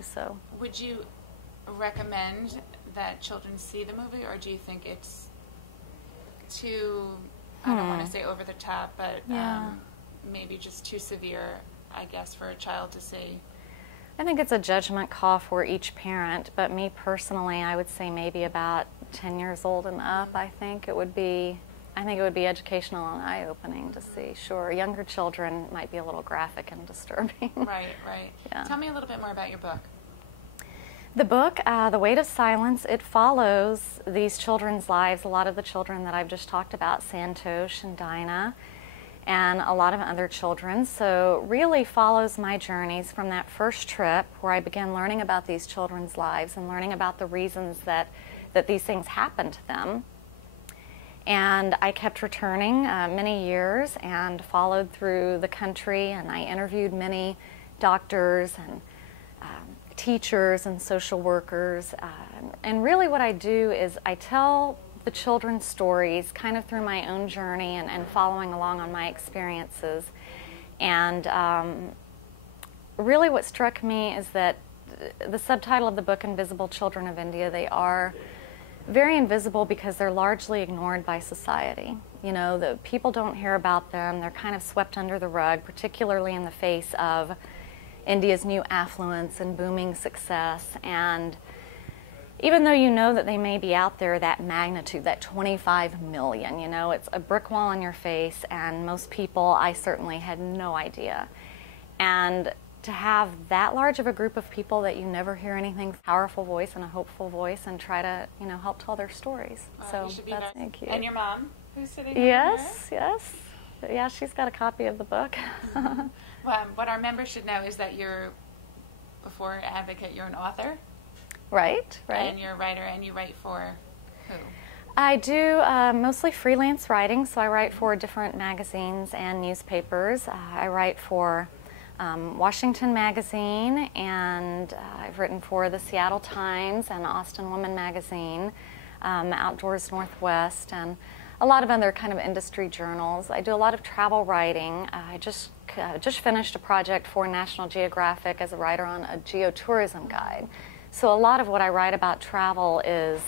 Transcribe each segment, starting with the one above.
So, would you recommend that children see the movie, or do you think it's too, I don't want to say over the top, but maybe just too severe, I guess, for a child to see? I think it's a judgment call for each parent, but me personally, I would say maybe about 10 years old and up. I think it would be educational and eye-opening to see. Sure, younger children might be a little graphic and disturbing. Right, right. Yeah. Tell me a little bit more about your book. The book, The Weight of Silence, it follows these children's lives, a lot of the children that I've just talked about, Santosh and Dinah, and a lot of other children. So really follows my journeys from that first trip where I began learning about these children's lives and learning about the reasons that these things happen to them. And I kept returning many years and followed through the country, and I interviewed many doctors and teachers and social workers. And really what I do is I tell the children's stories kind of through my own journey and following along on my experiences. And really what struck me is that the subtitle of the book, Invisible Children of India, they are very invisible because they're largely ignored by society. You know, the people don't hear about them. They're kind of swept under the rug, particularly in the face of India's new affluence and booming success. And even though you know that they may be out there, that magnitude, that 25 million, you know, it's a brick wall in your face, and most people, I certainly had no idea. And to have that large of a group of people that you never hear anything, powerful voice and a hopeful voice, and try to, you know, help tell their stories. So that's, thank you. And your mom, who's sitting yes, over there? Yes. Yeah, she's got a copy of the book. Well, what our members should know is that you're, before advocate, you're an author. Right, right. And you're a writer, and you write for who? I do mostly freelance writing, so I write for different magazines and newspapers. I write for Washington Magazine, and I've written for the Seattle Times and Austin Woman Magazine, Outdoors Northwest, and a lot of other kind of industry journals. I do a lot of travel writing. I just finished a project for National Geographic as a writer on a geotourism guide. So a lot of what I write about travel is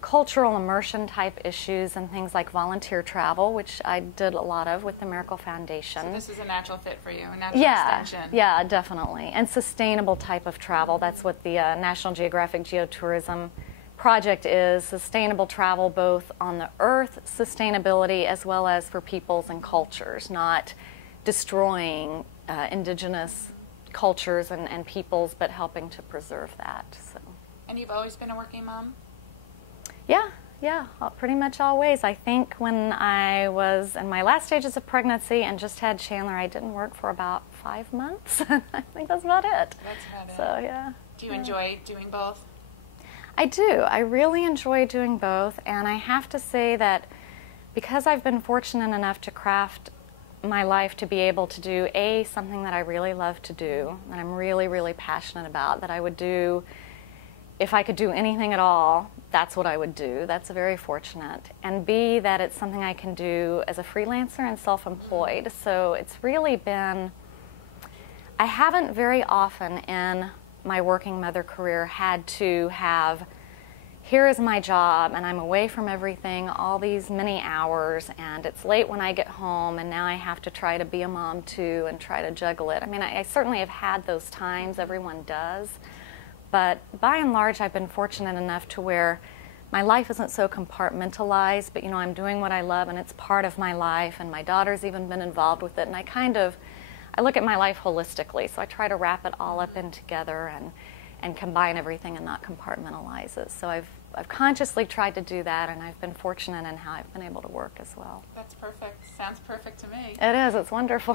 cultural immersion type issues and things like volunteer travel, which I did a lot of with the Miracle Foundation. So this is a natural fit for you, a natural extension. Yeah, definitely. And sustainable type of travel. That's what the National Geographic Geotourism project is, sustainable travel both on the earth, sustainability, as well as for peoples and cultures, not destroying indigenous cultures and peoples, but helping to preserve that. So. And you've always been a working mom? Yeah, pretty much always. I think when I was in my last stages of pregnancy and just had Chandler, I didn't work for about 5 months. I think that's about it. That's about it. So, yeah. Do you enjoy doing both? I do. I really enjoy doing both, and I have to say that because I've been fortunate enough to craft my life to be able to do something that I really love to do, that I'm really, really passionate about, that I would do if I could do anything at all, that's what I would do. That's very fortunate. And B, that it's something I can do as a freelancer and self-employed. So it's really been, I haven't very often in my working mother career had to have, here is my job and I'm away from everything all these many hours, and it's late when I get home, and now I have to try to be a mom too and try to juggle it. I mean, I certainly have had those times, everyone does, but by and large I've been fortunate enough to where my life isn't so compartmentalized, but you know, I'm doing what I love and it's part of my life, and my daughter's even been involved with it, and I look at my life holistically, so I try to wrap it all up in together and combine everything and not compartmentalize it. So I've consciously tried to do that, and I've been fortunate in how I've been able to work as well. That's perfect. Sounds perfect to me. It is. It's wonderful.